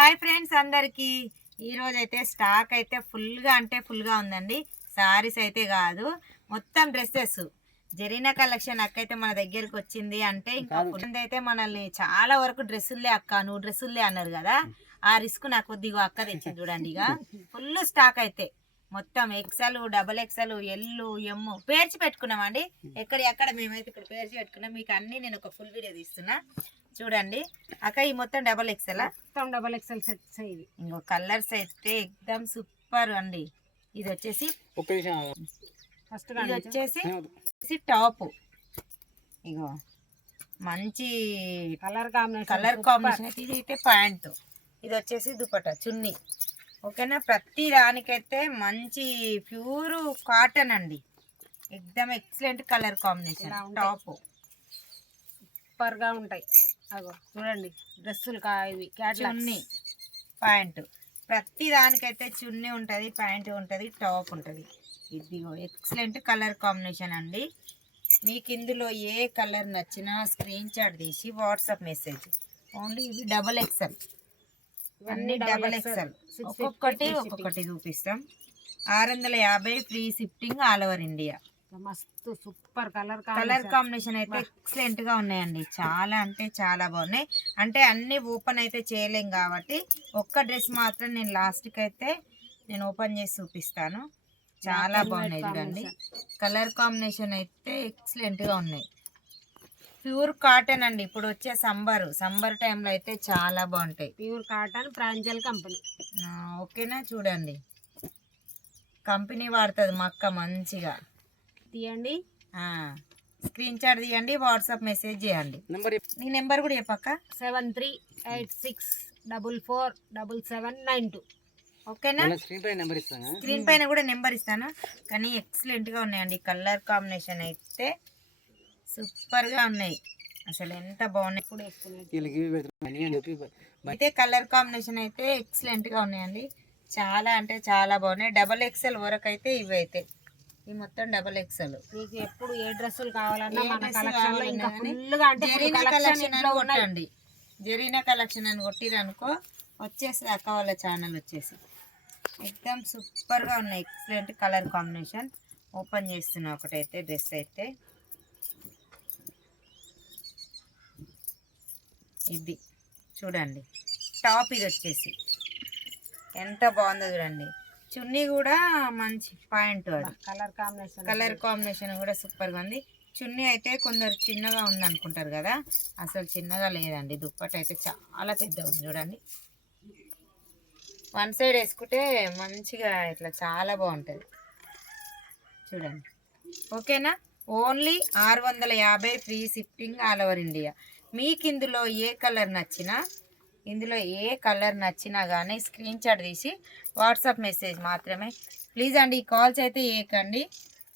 Hi friends అందరికి ఈ రోజు అయితే స్టాక్ అయితే ఫుల్ గా ఉందండి. సారీస్ అయితే కాదు, మొత్తం డ్రెస్సెస్. జరీనా కలెక్షన్ అక్క అయితే మన దగ్గరికి వచ్చింది అంటే ఇంకా అయితే మనల్ని చాలా వరకు డ్రెస్సులే అక్క, నువ్వు డ్రెస్సులే అన్నారు కదా, ఆ రిస్క్ నాకు కొద్దిగా అక్క తెచ్చింది చూడండి. ఇక ఫుల్ స్టాక్ అయితే మొత్తం ఎక్సెల్, డబల్ ఎక్సెల్, ఎల్లు, ఎమ్ పేర్చి పెట్టుకున్నామండి. ఎక్కడ మేమైతే ఇక్కడ పేర్చి పెట్టుకున్నాం. మీకు అన్ని నేను ఒక ఫుల్ వీడియో తీస్తున్నా చూడండి అక్క. ఈ మొత్తం double excel, double excel sets ఇవి. ఇంకో కలర్స్ అయితే ఎక్దమ్ సూపర్ అండి. ఇది వచ్చేసి ఫస్ట్ ఇది వచ్చేసి టాప్, ఇగో మంచి కలర్ కాంబినేషన్ అయితే. ఇది అయితే ప్యాంట్, ఇది వచ్చేసి దుపట్టా చున్నీ. ఓకేనా, ప్రతి దానికైతే మంచి ప్యూర్ కాటన్ అండి. ఎక్దమ్ excellent colour combination. Top super గా ఉంటాయి. అగో చూడండి డ్రెస్సులు ఇవి చున్నీ, ప్యాంట్, ప్రతి దానికైతే చున్నీ ఉంటుంది, ప్యాంట్ ఉంటుంది, టాప్ ఉంటుంది. ఇదిగో ఎక్సలెంట్ కలర్ కాంబినేషన్ అండి. మీకు ఇందులో ఏ కలర్ నచ్చినా స్క్రీన్ షాట్ తీసి వాట్సాప్ మెసేజ్. ఓన్లీ ఇవి డబల్ ఎక్సెల్, అన్ని డబల్ ఎక్సెల్. ఒక్కొక్కటి చూపిస్తాం. 650 free shifting all over India. మస్తు సూపర్ కలర్ కాంబినేషన్ అయితే ఎక్సలెంట్ గా ఉన్నాయండి. చాలా అంటే చాలా బాగున్నాయి. అంటే అన్ని ఓపెన్ అయితే చేయలేం కాబట్టి ఒక్క డ్రెస్ మాత్రం నేను లాస్ట్కి అయితే నేను ఓపెన్ చేసి చూపిస్తాను. చాలా బాగున్నాయి చూడండి. కలర్ కాంబినేషన్ అయితే ఎక్సలెంట్ గా ఉన్నాయి. ప్యూర్ కాటన్ అండి. ఇప్పుడు వచ్చే సంబర్ టైంలో అయితే చాలా బాగుంటాయి. Pure cotton Pranjal company. ఓకేనా, చూడండి కంపెనీ వాడుతుంది మా అక్క. మంచిగా తీయండి, స్క్రీన్ షాట్ తీయండి, వాట్సాప్ మెసేజ్ చేయండి. నీ నెంబర్ కూడా చెప్పక్క. 7386447792. ఓకేనా, స్క్రీన్ పైన కూడా నెంబర్ ఇస్తాను. కానీ ఎక్సలెంట్ గా ఉన్నాయండి. కలర్ కాంబినేషన్ అయితే సూపర్ గా ఉన్నాయి. అసలు ఎంత బాగున్నాయి. అయితే కలర్ కాంబినేషన్ అయితే ఎక్సలెంట్ గా ఉన్నాయండి. చాలా అంటే చాలా బాగున్నాయి. డబల్ ఎక్సెల్ వరకు అయితే ఇవి అయితే ఈ మొత్తం డబల్ ఎక్సెల్. మీకు ఎప్పుడు ఏ డ్రెస్సులు కావాలన్నా మన కలెక్షన్ లో ఇంకా ఫుల్ గా అంటే జరీనా కలెక్షన్ అని కొట్టండి. జరీనా కలెక్షన్ అని కొట్టిరనుకో వచ్చేసి అక్క వాళ్ళ ఛానల్ వచ్చేసి ఎక్దమ్ సూపర్ గా ఉన్నాయి. Excellent colour combination. ఓపెన్ చేస్తున్నా ఒకటైతే డ్రెస్ అయితే. ఇది చూడండి టాప్, ఇది వచ్చేసి ఎంత బాగుందో చూడండి. చున్నీ కూడా మంచి పాయింట్, అది కలర్ కాంబినేషన్ కూడా సూపర్గా ఉంది. చున్నీ అయితే కొందరు చిన్నగా ఉంది అనుకుంటారు కదా, అసలు చిన్నగా లేదండి. దుప్పట అయితే చాలా పెద్దగా ఉంది చూడండి. వన్ సైడ్ వేసుకుంటే మంచిగా ఇట్లా చాలా బాగుంటుంది చూడండి. ఓకేనా, only 650 free shifting all over India. మీకు ఇందులో ఏ కలర్ నచ్చినా కానీ స్క్రీన్ షాట్ తీసి వాట్సాప్ మెసేజ్ మాత్రమే ప్లీజ్ అండి. ఈ కాల్స్ అయితే ఏకండి,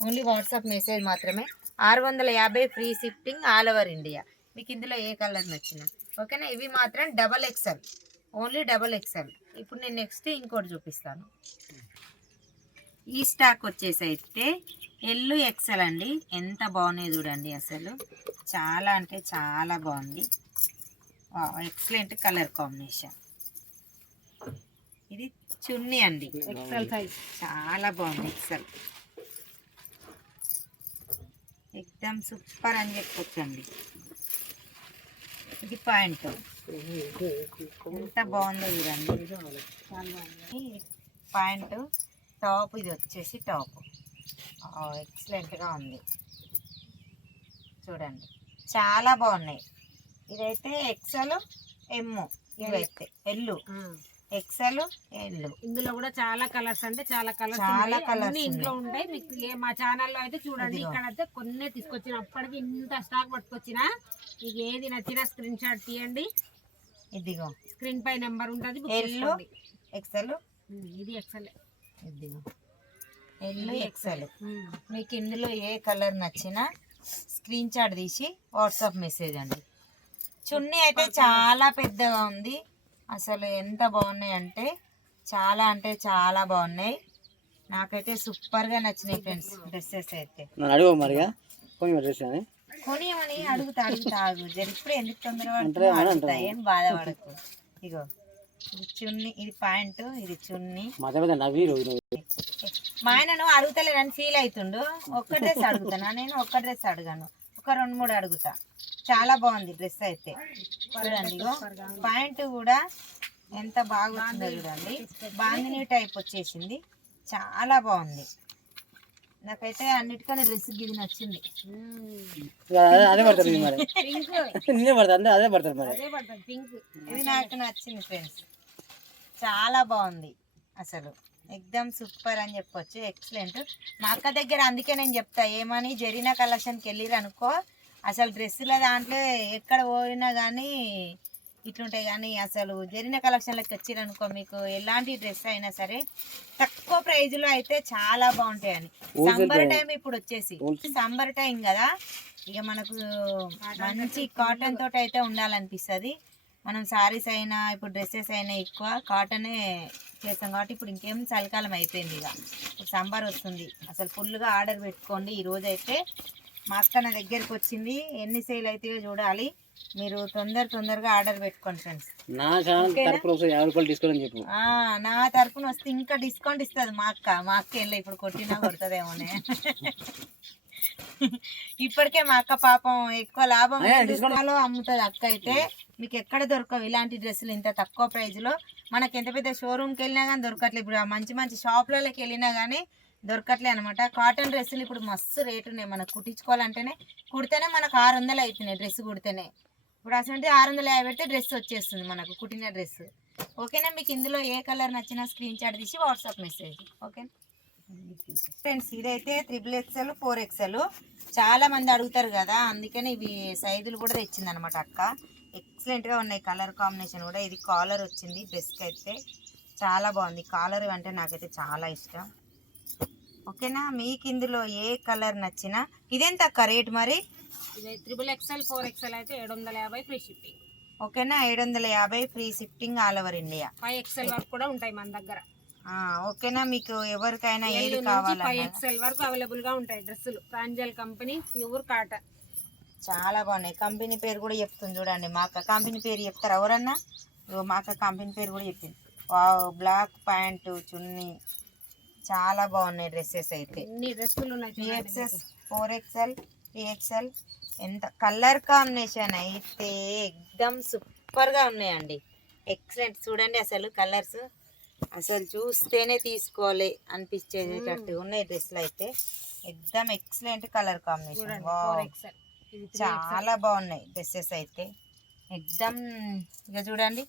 ఓన్లీ వాట్సాప్ మెసేజ్ మాత్రమే. 650 free shifting all over India. మీకు ఇందులో ఏ కలర్ నచ్చినా. ఓకేనా, ఇవి మాత్రం double excel, only double excel. ఇప్పుడు నేను నెక్స్ట్ ఇంకోటి చూపిస్తాను. ఈ స్టాక్ వచ్చేసి అయితే ఎల్లు ఎక్సెల్ అండి. ఎంత బాగున్నాయి చూడండి. అసలు చాలా అంటే చాలా బాగుంది. Excellent colour combination. ఇది చున్నీ అండి, ఎక్సెల్ సైజ్ చాలా బాగుంది. ఎక్సెల్ ఎక్దమ్ సూపర్ అని చెప్పొచ్చండి. ఇది పాయింట్, ఎంత బాగుందో చూడండి. పాయింట్, టాప్, ఇది వచ్చేసి టాప్ ఎక్సలెంట్గా ఉంది చూడండి. చాలా బాగున్నాయి. ఇదైతే ఎక్సెల్, ఎమ్, ఇవైతే ఎల్లు, ఎక్సెల్, ఎల్లు. ఇందులో కూడా చాలా కలర్స్ అంటే చాలా కలర్స్ ఇంట్లో ఉంటాయి. మీకు మా ఛానల్లో అయితే చూడండి, ఇక్కడ అయితే కొన్ని తీసుకొచ్చిన అప్పటికి ఇంత స్టాక్ పట్టుకొచ్చినా మీకు ఏది నచ్చినా స్క్రీన్ షాట్ తీయండి. ఇదిగో స్క్రీన్ పై నెంబర్ ఉంటుంది. ఎల్లు, ఎక్సెల్, ఇది ఎక్సెల్. ఇదిగో ఎల్లు, ఎక్సెల్. మీకు ఇందులో ఏ కలర్ నచ్చినా స్క్రీన్ షాట్ తీసి వాట్సాప్ మెసేజ్ అండి. చున్నీ అయితే చాలా పెద్దగా ఉంది. అసలు ఎంత బాగున్నాయి అంటే చాలా బాగున్నాయి. నాకైతే సూపర్గా నచ్చినాయి ఫ్రెండ్స్ డ్రెస్సెస్ అయితే. కొనియమని అడుగుతా. ఇప్పుడు ఎందుకు తొందరగా ఏం బాధపడకు. ఇగో ఇది చున్నీ, ఇది ప్యాంట్, ఇది చున్నీ. నవ్వి మా ఆయనను అడుగుతలేనని ఫీల్ అవుతుండు. ఒక్క డ్రెస్ అడుగుతానా నేను? ఒక్క డ్రెస్ అడగాను, ఒక 2-3 అడుగుతా. చాలా బాగుంది డ్రెస్ అయితే. చూడండి ప్యాంట్ కూడా ఎంత బాగా వచ్చిందో చూడండి. బాందిని టైప్ వచ్చేసింది, చాలా బాగుంది. నాకైతే అన్నిటికన్నా డ్రెస్ గిది నచ్చింది. అదే పడుతుంది మరి, నిన్నే పడుతుంది, అదే పడుతుంది మరి. ఇది నాకు నచ్చింది ఫ్రెండ్స్, చాలా బాగుంది అసలు. ఎక్దమ్ సూపర్ అని చెప్పొచ్చు, ఎక్సలెంట్. మా అక్క దగ్గర అందుకే నేను చెప్తా, ఏమని జరీనా కలెక్షన్కి వెళ్ళిరు అనుకో, అసలు డ్రెస్సుల దాంట్లో ఎక్కడ పోయినా కానీ ఇట్లుంటాయి. కానీ అసలు జరీనా కలెక్షన్లోకి వచ్చిరనుకో, మీకు ఎలాంటి డ్రెస్ అయినా సరే తక్కువ ప్రైజ్లో అయితే చాలా బాగుంటాయని. సమ్మర్ టైం ఇప్పుడు వచ్చేసి సమ్మర్ టైం కదా, ఇక మనకు మంచి కాటన్ తోటి అయితే ఉండాలనిపిస్తుంది. మనం సారీస్ అయినా ఇప్పుడు డ్రెస్సెస్ అయినా ఎక్కువ కాటనే చేస్తాం కాబట్టి ఇప్పుడు ఇంకేం చలికాలం అయిపోయింది, ఇక ఇప్పుడు సమ్మర్ వస్తుంది. అసలు ఫుల్గా ఆర్డర్ పెట్టుకోండి. ఈరోజు అయితే మా అక్క నా దగ్గరికి వచ్చింది, ఎన్ని సేల్ అయితే చూడాలి. మీరు తొందరగా ఆర్డర్ పెట్టుకోండి ఫ్రెండ్స్. నా తరపున వస్తే ఇంకా డిస్కౌంట్ ఇస్తుంది మా అక్క వెళ్ళి ఇప్పుడు కొట్టినా కొడుతుందేమోనే. ఇప్పటికే మా అక్క పాపం ఎక్కువ లాభం అమ్ముతుంది అక్క అయితే. మీకు ఎక్కడ దొరకవు ఇలాంటి డ్రెస్సులు ఇంత తక్కువ ప్రైజ్లో. మనకి ఎంత పెద్ద షోరూమ్కి వెళ్ళినా కానీ దొరకట్లేదు. ఇప్పుడు మంచి షాపులకి వెళ్ళినా కానీ దొరకట్లే అనమాట. కాటన్ డ్రెస్సులు ఇప్పుడు మస్తు రేటు ఉన్నాయి. మనకు కుట్టించుకోవాలంటేనే కుడితేనే మనకు 600 అవుతున్నాయి డ్రెస్ కుడితేనే. ఇప్పుడు అసలు 650 పెడితే డ్రెస్ వచ్చేస్తుంది మనకు, కుట్టిన డ్రెస్. ఓకేనా? మీకు ఇందులో ఏ కలర్ నచ్చినా స్క్రీన్ షాట్ తీసి వాట్సాప్ మెసేజ్. ఓకేనా ఫ్రెండ్స్? ఇదైతే 3XL 4XL చాలా మంది అడుగుతారు కదా, అందుకని ఇవి సైజులు కూడా తెచ్చింది అనమాట అక్క. ఎక్సలెంట్గా ఉన్నాయి, కలర్ కాంబినేషన్ కూడా. ఇది కాలర్ వచ్చింది డ్రెస్కి అయితే, చాలా బాగుంది. కాలర్ అంటే నాకైతే చాలా ఇష్టం. ఓకేనా? మీకు ఇందులో ఏ కలర్ నచ్చినా. ఇదెంత అక్క రేట్ మరి? ఇది 3XL 4XL అయితే 750 ఫ్రీ షిప్పింగ్. ఓకేనా? 750 free shipping all over India. 5XL వరకు కూడా ఉంటాయి మన దగ్గర. ఓకేనా? మీకు ఎవరికైనా ఏది కావాలన్నా 5XL వరకు అవైలబుల్ గా ఉంటాయి డ్రెస్సులు. ప్రాంజల్ కంపెనీ ప్యూర్ కాటన్, చాలా బాగున్నాయి. కంపెనీ పేరు కూడా చెప్తుంది చూడండి. మా అక్క కంపెనీ పేరు చెప్తారు ఎవరన్నా? మా అక్క కంపెనీ పేరు కూడా చెప్పింది. బ్లాక్ ప్యాంటు, చున్నీ, చాలా బాగున్నాయి డ్రెస్సెస్ అయితే. అన్ని డ్రెస్సులు ఉన్నాయి. 3XS 4XL 3XL ఎంత కలర్ కాంబినేషన్ అయితే ఎక్దమ్ సూపర్గా ఉన్నాయండి. ఎక్సలెంట్. చూడండి అసలు కలర్స్ అసలు చూస్తేనే తీసుకోవాలి అనిపించేటట్టు ఉన్నాయి డ్రెస్సులు అయితే. ఎక్దమ్ ఎక్సలెంట్ కలర్ కాంబినేషన్, చాలా బాగున్నాయి డ్రెస్సెస్ అయితే ఎక్దమ్. ఇక చూడండి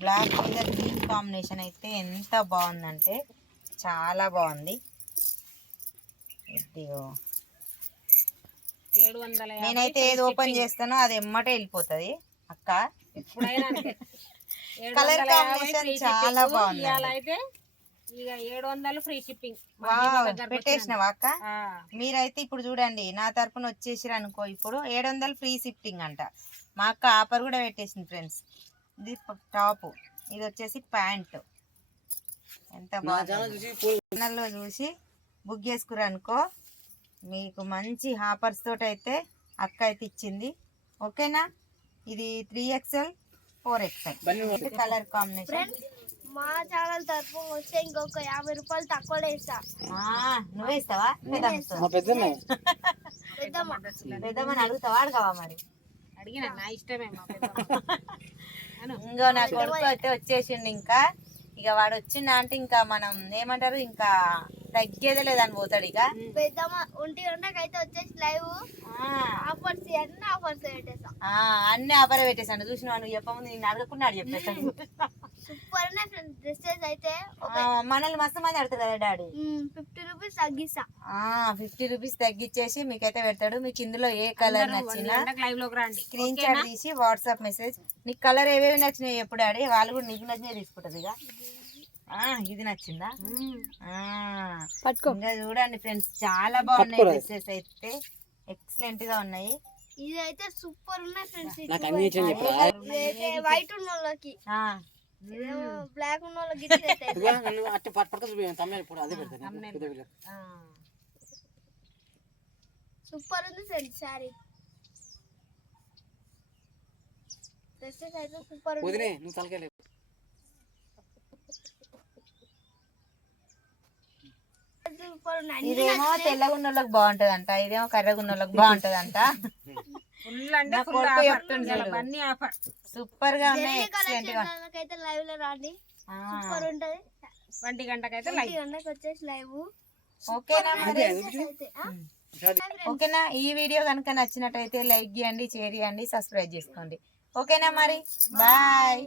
బ్లాక్ మీద గ్రీన్ కాంబినేషన్ అయితే ఎంత బాగుందంటే చాలా బాగుంది. ఇదిగో నేనైతే ఏది ఓపెన్ చేస్తానో అది ఎమ్మటే వెళ్ళిపోతుంది అక్క. కలర్ కాంబినేషన్ చాలా బాగుంది. అయితే ఇక 700 ఫ్రీ షిప్పింగ్ పెట్టేసినావా అక్క? మీరైతే ఇప్పుడు చూడండి, నా తరపున వచ్చేసిరు అనుకో, ఇప్పుడు 700 ఫ్రీ షిప్పింగ్ అంట. మా అక్క ఆఫర్ కూడా పెట్టేసింది ఫ్రెండ్స్. ఇది టాప్, ఇది వచ్చేసి ప్యాంట్. ఎంత బాగా చూసి బుక్ చేసుకురు అనుకో, మీకు మంచి ఆఫర్స్ తోటి అయితే అక్క అయితే ఇచ్చింది. ఓకేనా? ఇది 3XL 4XL కలర్ కాంబినేషన్. మా ఛానల్ తరఫున వస్తే ఇంకొక 50 రూపాయలు తక్కువ వేస్తా. నువ్వే ఇస్తావా? పెద్దమ్మని అడుగుతావా అడగవా? మరి అడిగిన నా ఇష్టమే. ఇంకో నా కొడుకు అయితే వచ్చేసిండు. ఇంకా ఇక వాడు వచ్చిండ అంటే ఇంకా మనం ఏమంటారు, ఇంకా తగ్గేదే లేదని పోతాడు. ఇక పెద్దమ్మ 1 గంటకి అయితే వచ్చేసి లైవ్ ఆఫర్స్ అన్ని ఆఫర్స్ పెట్టేసా. అన్ని ఆఫర్ పెట్టేసాను. చూసిన నువ్వు చెప్పముందు నేను అడగకుండా చెప్పేసాను. సూపర్ డ్రెస్సెస్ అయితే మనల్ని మస్తు మంది అడుగుతారు కదా డాడీ. 50 రూపీస్ తగ్గిస్తా. 50 రూపీస్ తగ్గించేసి మీకైతే పెడతాడు. మీకు ఇందులో ఏ కలర్ నచ్చినా స్క్రీన్ షాట్ తీసి వాట్సాప్ మెసేజ్. నీకు కలర్ ఏవేవి నచ్చినాయి ఎప్పుడు డాడీ, వాళ్ళు కూడా నీకు నచ్చినాయి తీసుకుంటది. ఇక ఇది నచ్చిందా? ఇంకా చూడండి ఫ్రెండ్స్, చాలా బాగున్నాయి డ్రెస్సెస్ అయితే, ఎక్సలెంట్ గా ఉన్నాయి. ఇది అయితే సూపర్ ఉన్నాయి ఫ్రెండ్స్. వైట్ ఉన్న వాళ్ళకి, బ్లాక్ ఉన్న వాళ్ళకి సూపర్ ఉంది ఫ్రెండ్స్. సారీ డ్రెస్సెస్ అయితే సూపర్ వదినే నువ్వు తలకెళ్ళి సూపర్ ఉన్నాయి. ఇదేమో తెల్లగున్నోళ్ళకి బాగుంటదంట, ఇదేమో కర్రగున్నోళ్ళకి బాగుంటదంట. ఫుల్ అంటే నా ఫుల్ కొడుకు ఆఫర్ చెప్తుండు చూడు. అన్ని ఆఫర్. సూపర్ గా ఉన్నాయి, జెర్రీ ఎక్సలెంట్ గా. కలెక్షన్ అయితే లైవ్ లో రాండి, సూపర్ ఉంటది. 20 గంటకైతే 20 లైవ్. గంటలకు వచ్చేసి లైవ్. ఓకేనా మరి? అయితే ఓకేనా? ఈ వీడియో కనుక నచ్చినట్టయితే లైక్ చేయండి, షేర్ చేయండి, సబ్స్క్రైబ్ చేసుకోండి. ఓకేనా మరి? బాయ్.